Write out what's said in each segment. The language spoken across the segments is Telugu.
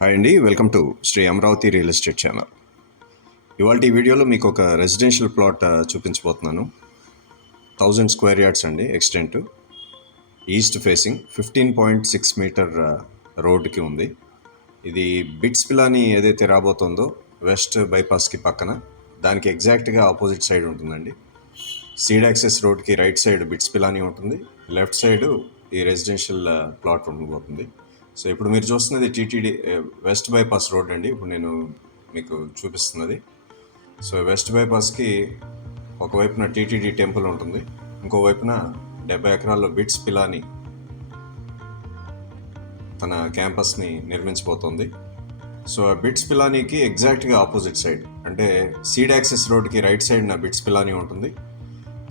హాయ్ అండి, welcome to Shri Amaravati real estate channel. ఇవాళ ఈ వీడియోలో మీకు ఒక రెసిడెన్షియల్ ప్లాట్ చూపించబోతున్నాను. 1000 స్క్వేర్ యార్డ్స్ అండి ఎక్స్టెంట్, ఈస్ట్ ఫేసింగ్, 15.6 మీటర్ రోడ్కి ఉంది. ఇది బిట్స్ పిలాని ఏదైతే రాబోతుందో వెస్ట్ బైపాస్కి పక్కన, దానికి ఎగ్జాక్ట్గా ఆపోజిట్ సైడ్ ఉంటుందండి. సీడ్ యాక్సెస్ రోడ్కి రైట్ సైడ్ బిట్స్ పిలాని ఉంటుంది, లెఫ్ట్ సైడ్ ఈ రెసిడెన్షియల్ ప్లాట్ ఉండబోతుంది. సో ఇప్పుడు మీరు చూస్తున్నది టీటీడీ వెస్ట్ బైపాస్ రోడ్ అండి. ఇప్పుడు నేను మీకు చూపిస్తున్నది. సో వెస్ట్ బైపాస్కి ఒకవైపున టీటీడీ టెంపుల్ ఉంటుంది, ఇంకోవైపున 70 ఎకరాల్లో బిట్స్ పిలాని తన క్యాంపస్ని నిర్మించబోతోంది. సో బిట్స్ పిలానీకి ఎగ్జాక్ట్గా ఆపోజిట్ సైడ్, అంటే సీడ్ యాక్సెస్ రోడ్కి రైట్ సైడ్న బిట్స్ పిలానీ ఉంటుంది,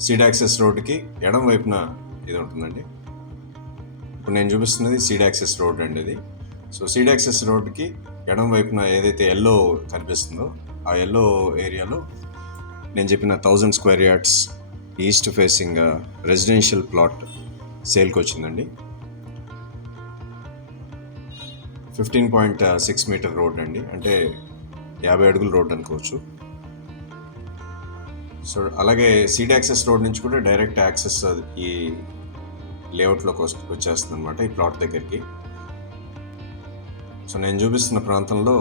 సీడ్ యాక్సెస్ రోడ్కి ఎడం వైపున ఇది ఉంటుందండి. ఇప్పుడు నేను చూపిస్తున్నది సీడ్ యాక్సెస్ రోడ్ అండి ఇది. సో సీడ్ యాక్సెస్ రోడ్కి ఎడం వైపున ఏదైతే ఎల్లో కనిపిస్తుందో ఆ ఎల్లో ఏరియాలో నేను చెప్పిన 1000 square yards east facing residential plot సేల్కి వచ్చిందండి. 15.6 మీటర్ రోడ్ అండి, అంటే 50 అడుగుల రోడ్ అనుకోవచ్చు. సో అలాగే సీడ్ యాక్సెస్ రోడ్ నుంచి కూడా డైరెక్ట్ యాక్సెస్ ఈ లేఅవుట్లోకి వచ్చేస్తుంది అనమాట, ఈ ప్లాట్ దగ్గరికి. సో నేను చూపిస్తున్న ప్రాంతంలో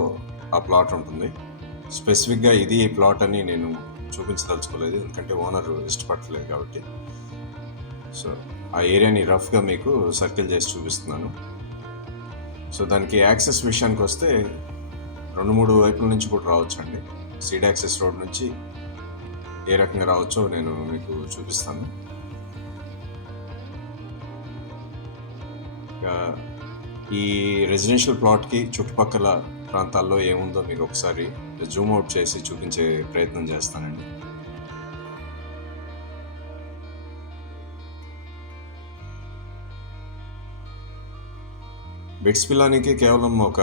ఆ ప్లాట్ ఉంటుంది. స్పెసిఫిక్గా ఇది ఈ ప్లాట్ అని నేను చూపించదలుచుకోలేదు, ఎందుకంటే ఓనర్ ఇష్టపడలేదు కాబట్టి. సో ఆ ఏరియాని రఫ్గా మీకు సర్కిల్ చేసి చూపిస్తున్నాను. సో దానికి యాక్సెస్ విషయానికి వస్తే 2-3 వైపుల నుంచి కూడా రావచ్చు అండి. సీడ్ యాక్సెస్ రోడ్ నుంచి ఏ రకంగా రావచ్చో నేను మీకు చూపిస్తాను. ఈ రెసిడెన్షియల్ ప్లాట్కి చుట్టుపక్కల ప్రాంతాల్లో ఏముందో మీకు ఒకసారి జూమ్ అవుట్ చేసి చూపించే ప్రయత్నం చేస్తానండి. బిట్స్ పిలానికి కేవలం ఒక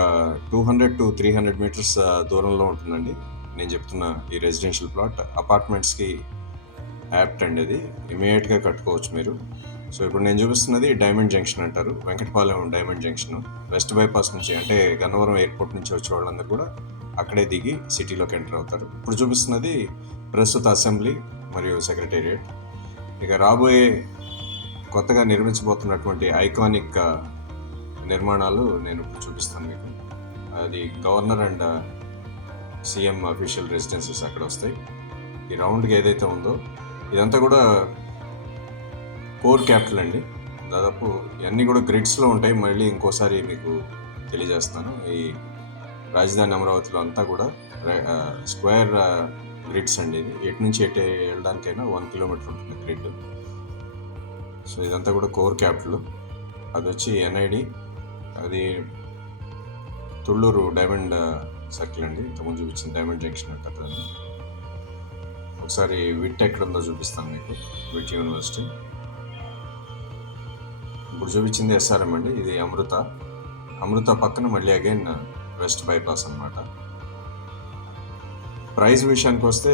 200 to 300 మీటర్స్ దూరంలో ఉంటుందండి నేను చెప్తున్న ఈ రెసిడెన్షియల్ ప్లాట్. అపార్ట్మెంట్స్కి యాప్ట్ అండి, ఇది ఇమీడియట్గా కట్టుకోవచ్చు మీరు. సో ఇప్పుడు నేను చూపిస్తున్నది డైమండ్ జంక్షన్ అంటారు, Venkatapalem diamond junction. West bypass నుంచి, అంటే గన్నవరం ఎయిర్పోర్ట్ నుంచి వచ్చే వాళ్ళందరూ కూడా అక్కడే దిగి సిటీలోకి ఎంటర్ అవుతారు. ఇప్పుడు చూపిస్తున్నది ప్రస్తుత అసెంబ్లీ మరియు సెక్రటేరియట్. ఇక రాబోయే కొత్తగా నిర్మించబోతున్నటువంటి ఐకానిక్ నిర్మాణాలు నేను ఇప్పుడు చూపిస్తాను మీకు. అది governor and CM official residences అక్కడ వస్తాయి. ఈ రౌండ్గా ఏదైతే ఉందో ఇదంతా కూడా కోర్ క్యాపిటల్ అండి. దాదాపు ఇవన్నీ కూడా గ్రిడ్స్లో ఉంటాయి. మళ్ళీ ఇంకోసారి మీకు తెలియజేస్తాను. ఈ రాజధాని అమరావతిలో అంతా కూడా స్క్వేర్ గ్రిడ్స్ అండి. ఇది ఎటు నుంచి ఎటు వెళ్ళడానికైనా 1 కిలోమీటర్ ఉంటుంది గ్రిడ్. సో ఇదంతా కూడా కోర్ క్యాపిటల్. అది వచ్చి ఎన్ఐడి, అది తుళ్ళూరు డైమండ్ సర్కిల్ అండి, ఇంతకుముందు చూపించిన డైమండ్ జంక్షన్ అంటారు దాన్ని. ఒకసారి విట్ ఎక్కడ ఉందో చూపిస్తాను మీకు, విట్ యూనివర్సిటీ. ఇప్పుడు చూపించింది ఎస్ఆర్ఎం అండి, ఇది అమృత పక్కన మళ్ళీ అగైన్ వెస్ట్ బైపాస్ అనమాట. ప్రైస్ విషయానికి వస్తే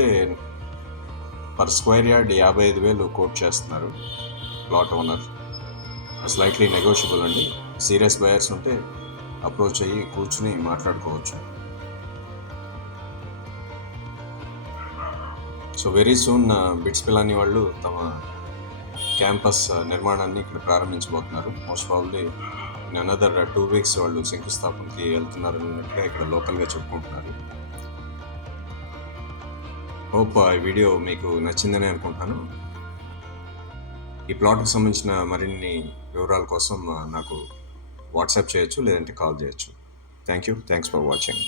పర్ స్క్వేర్ యార్డ్ 55,000 కోట్ చేస్తున్నారు ప్లాట్ ఓనర్. స్లైట్లీ నెగోషియబుల్ అండి. సీరియస్ బయర్స్ ఉంటే అప్రోచ్ అయ్యి కూర్చుని మాట్లాడుకోవచ్చు. So very soon BITS Pilani వాళ్ళు తమ క్యాంపస్ నిర్మాణాన్ని ఇక్కడ ప్రారంభించబోతున్నారు. Most probably in another 2 weeks వాళ్ళు శంకుస్థాపనకి వెళ్తున్నారు అన్నట్టుగా ఇక్కడ లోకల్గా చెప్పుకుంటున్నారు. హోప్ ఈ వీడియో మీకు నచ్చిందని అనుకుంటాను. ఈ ప్లాట్కి సంబంధించిన మరిన్ని వివరాల కోసం నాకు వాట్సాప్ చేయొచ్చు, లేదంటే కాల్ చేయొచ్చు. Thanks for watching.